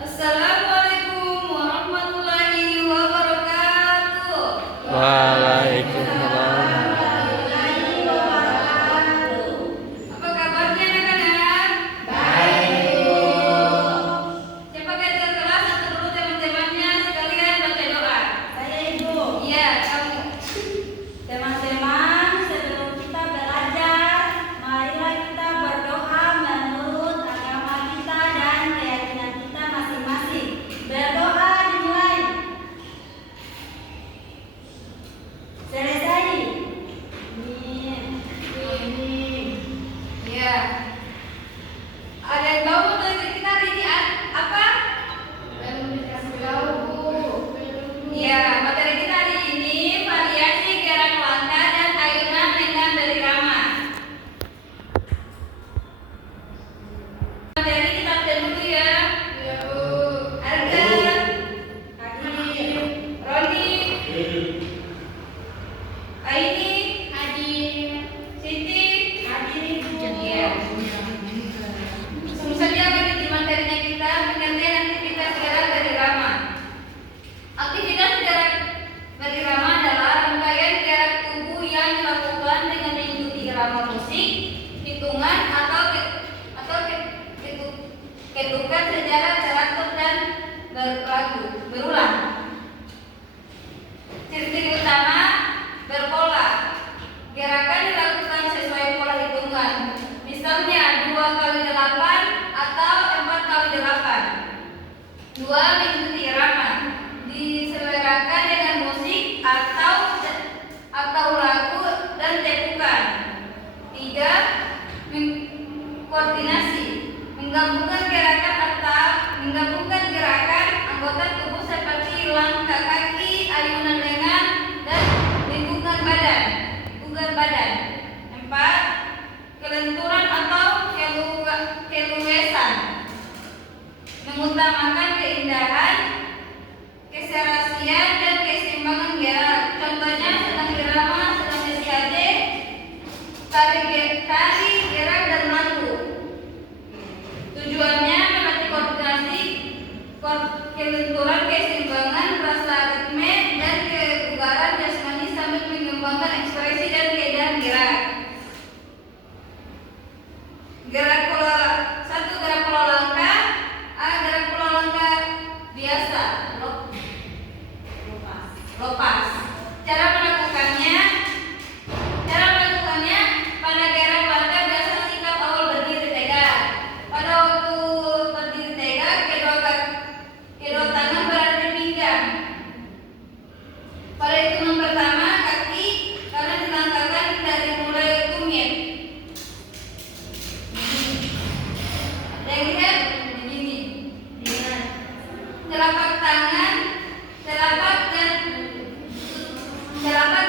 Assalamualaikum warahmatullahi wabarakatuh. Waalaikumsalam. Apa kabarnya anak-anak? Siapa ketua kelas atau dulu teman-temannya sekalian baca doa? Saya Ibu. Iya, kamu. Teman-teman, sebelum kita belajar, marilah kita berdoa menurut agama kita dan keyakinan kita masing-masing. Berdoa dimulai. Selesai. Amin. Amin. Iya. Ada yang tahu materi kita hari ini apa? Iya, materi kita hari ini variasi gerak langkah dan ayunan lengan dari Rama. Materi kita baca dulu ya. Arga, Roni, Aini, Siti, Iya. Langsung saja bagi di materinya kita pengertian aktivitas gerak dari Rama. Aktivitas gerak dari Rama adalah rangkaian gerak tubuh yang dilakukan dengan mengikuti irama musik, hitungan ketukan secara teratur dan berulang. Ciri-ciri utama berpola. Gerakan dilakukan sesuai pola hitungan. Misalnya 2 kali 8 atau 4 kali 8. 2. Mengikuti irama. Disesuaikan dengan musik atau lagu dan tepukan. 3. Koordinasi. Menggabungkan gerakan anggota tubuh seperti langkah kaki, ayunan lengan, dan lingkungan badan. 4. Kelenturan atau keluasan. Mengutamakan keindahan, keserasian, dan keseimbangan gerak. Contohnya sedang irama, sedang SKD, tari gerak, dan lagu. Tujuannya melatih koordinasi, kelenturan, keseimbangan, rasa ritme, dan kebugaran jasmani sambil mengembangkan ekspresi dan keindahan gerak. Gerak pola langkah. Gerak pola langkah biasa, lopas. Cara melakukannya pada gerak langkah biasa sikap awal berdiri tegak. Pada waktu berdiri tegak, kedua tangan berada di pinggang. Pada hitungan pertama, kaki karena dilangkahkan dari mulai tumit. Ada yang lihat? Begini. Telapak tangan, telapak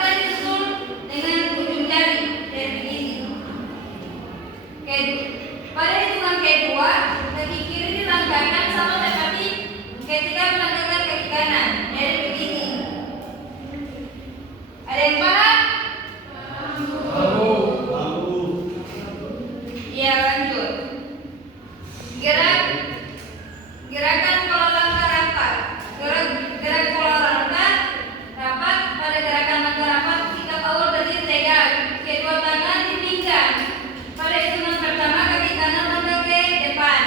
dan disusul dengan ujung jari. Jadi begini. Pada hitungan kedua, kaki kiri dilangkahkan sama seperti ketika melangkahkan kaki kanan. Jadi begini. Ada yang paham? Iya, lanjut. Gerakan pola langkah rapat. Gerak pola langkah rapat. Pada gerakan langkah rapat, sikap awal berdiri tegak. Kedua tangan di pinggang. Pada hitungan pertama, kaki kanan langkah ke depan.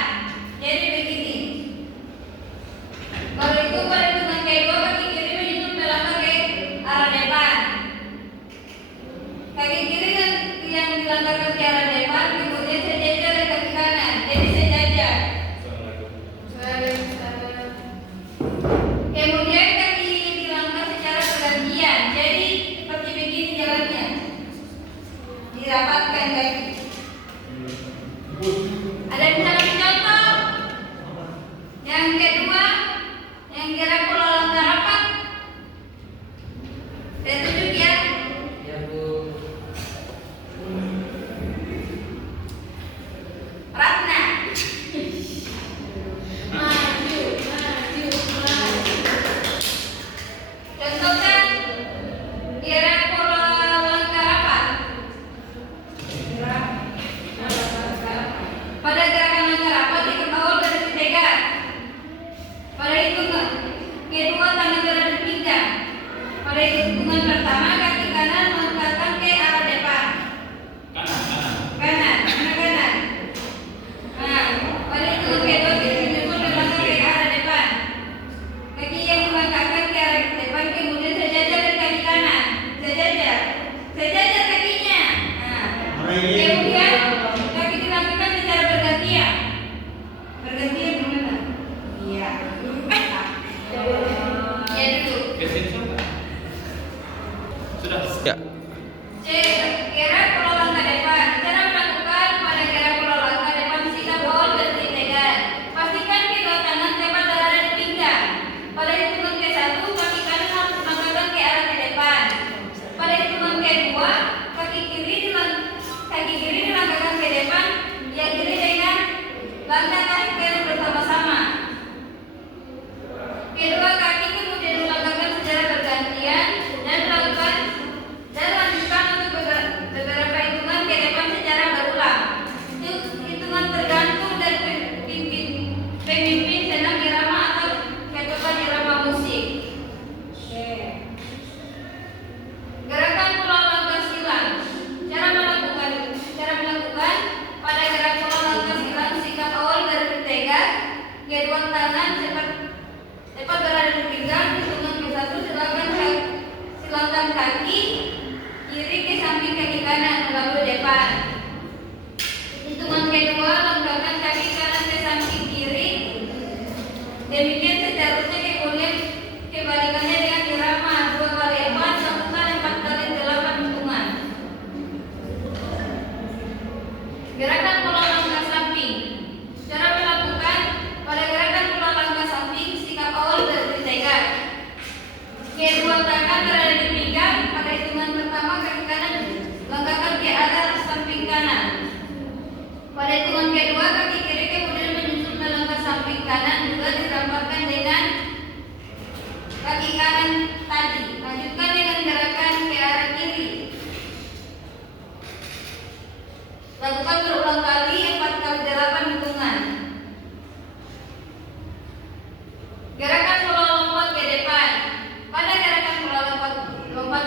Jadi begini. Kalau itu pada hitungan kedua, kaki kiri menyusun melangkah ke arah depan. Kaki kiri yang dilangkahkan ke arah depan, kemudian sejajar dengan kaki kanan. Jadi sejajar. Kemudian kaki dilangkah secara bergantian. Jadi seperti begini jalannya. Dirapatkan kaki. Ada yang bisa kasih contoh? Yang kedua, yang gerak pola langkah rapat. Saya tunjuk ya. Ratna. Contohkan gerak pola langkah rapat. Pada gerakan Pada hitungan pertama kaki kanan melangkahkan ke arah depan. Kanan. Nah, pada hitungan kedua kaki pun melangkah ke arah depan. Kaki yang melangkahkan ke arah depan kemudian sejajar dengan kaki kanan. Sejajar kakinya. Nah, kemudian kaki dilangkahkan secara bergantian. Bergantian gimana? Iya. Ya dulu. Sudah. Ya. C. Gerak pola langkah depan. Cara melakukan pada gerak pola langkah depan sikap awal berhenti tegak. Pastikan kedua tangan tepat berada di pinggang. Pada hitungan ke-1, kaki kanan harus dilangkahkan ke arah ke depan. Pada hitungan ke-2, kaki kiri dilangkahkan ke depan, yang kiri dengan langkah kaki kanan bersama-sama. Kedua kaki kemudian dilangkahkan secara bergantian dan lanjutkan untuk beberapa hitungan ke depan secara berulang. Hitungan tergantung dari pemimpin senam irama atau ketukan irama musik. Gerakan pola langkah silang. Cara melakukan pada gerak pola langkah silang sikap awal dari tegak, kedua tangan tepat berada di pinggang. Hitungan ke-1 silangkan kaki kiri ke samping kaki kanan lalu depan. Hitungan ke-2 langkahkan kaki kanan ke samping kiri. Demikian seterusnya kemudian kebalikannya dengan irama 2 kali 4 lakukan 4 kali 8 hitungan. Gerakan pola langkah samping. Cara melakukan pada gerakan pola langkah samping sikap awal dari tegak. Kedua tangan berada di pinggang. Pada hitungan pertama kaki kanan langkahkan ke arah samping kanan. Pada hitungan kedua kaki kiri kemudian menyusul ke langkah samping kanan juga dirampatkan dengan kaki kanan tadi. Lanjutkan dengan gerakan ke arah kiri. Lakukan berulang kali 4 kali 8 hitungan. Gerakan pola lompat ke depan. Pada gerakan pola lompat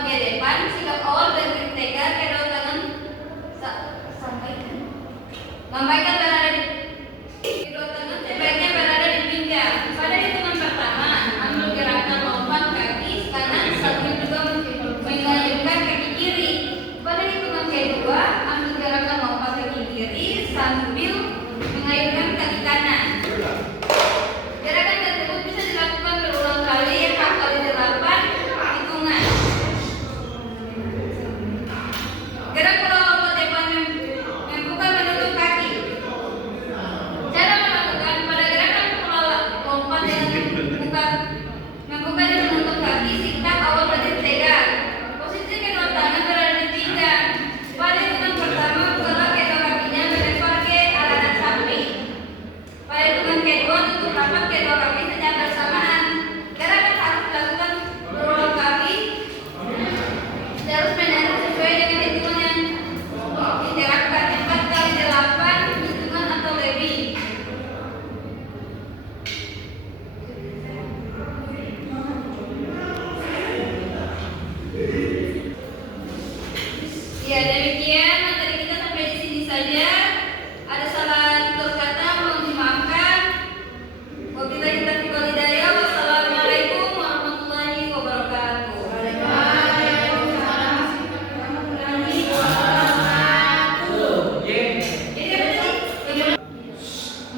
ke depan, sikap awal dari tegak, kedua tangan lambaikan berada di kedua tangan sebaiknya berada di pinggang. Pada hitungan pertama, ambil gerakan lompat kaki kanan sambil juga mengayunkan kaki kiri. Pada hitungan kedua, ambil gerakan lompat kaki kiri sambil mengayunkan kaki kanan. Gerakan tersebut bisa dilakukan berulang kali 4 kali 8 hitungan. Gerak pola lompat depan membuka menutup kaki. Cara melakukan pada gerakan pola lompat dengan membuka dan menutup kaki sikap awal berdiri tegak. Posisi kedua tangan berada di pinggang. Pada hitungan pertama bukalah kedua kakinya melempar ke arah samping. Pada hitungan kedua tutup rapat kedua kaki secara bersamaan. Gerakan harus dilakukan berulang kali terus menerus sesuai dengan hitungan yang diterapkan 4 kali 8 hitungan atau lebih. Ya, demikian materi kita sampai di sini saja. Ada salah tutur kata mohon dimaafkan. Wabillahi taufiq wal hidayah. Wassalamualaikum warahmatullahi wabarakatuh.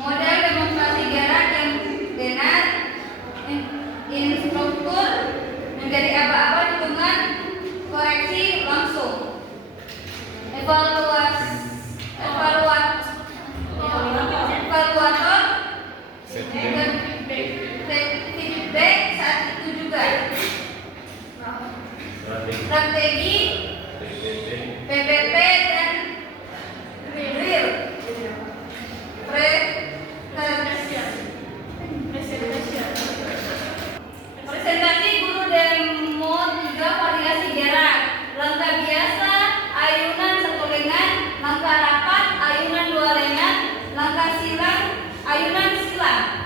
Model demonstrasi gerak yang benar, instruktur menjadi aba-aba hitungan koreksi langsung. Evaluator feedback saat itu juga. Strategi PPP dan drill. Presentasi guru demo juga variasi gerak. Langkah biasa, ayunan 1 lengan, langkah rapat, ayunan 2 lengan, langkah silang, ayunan silang.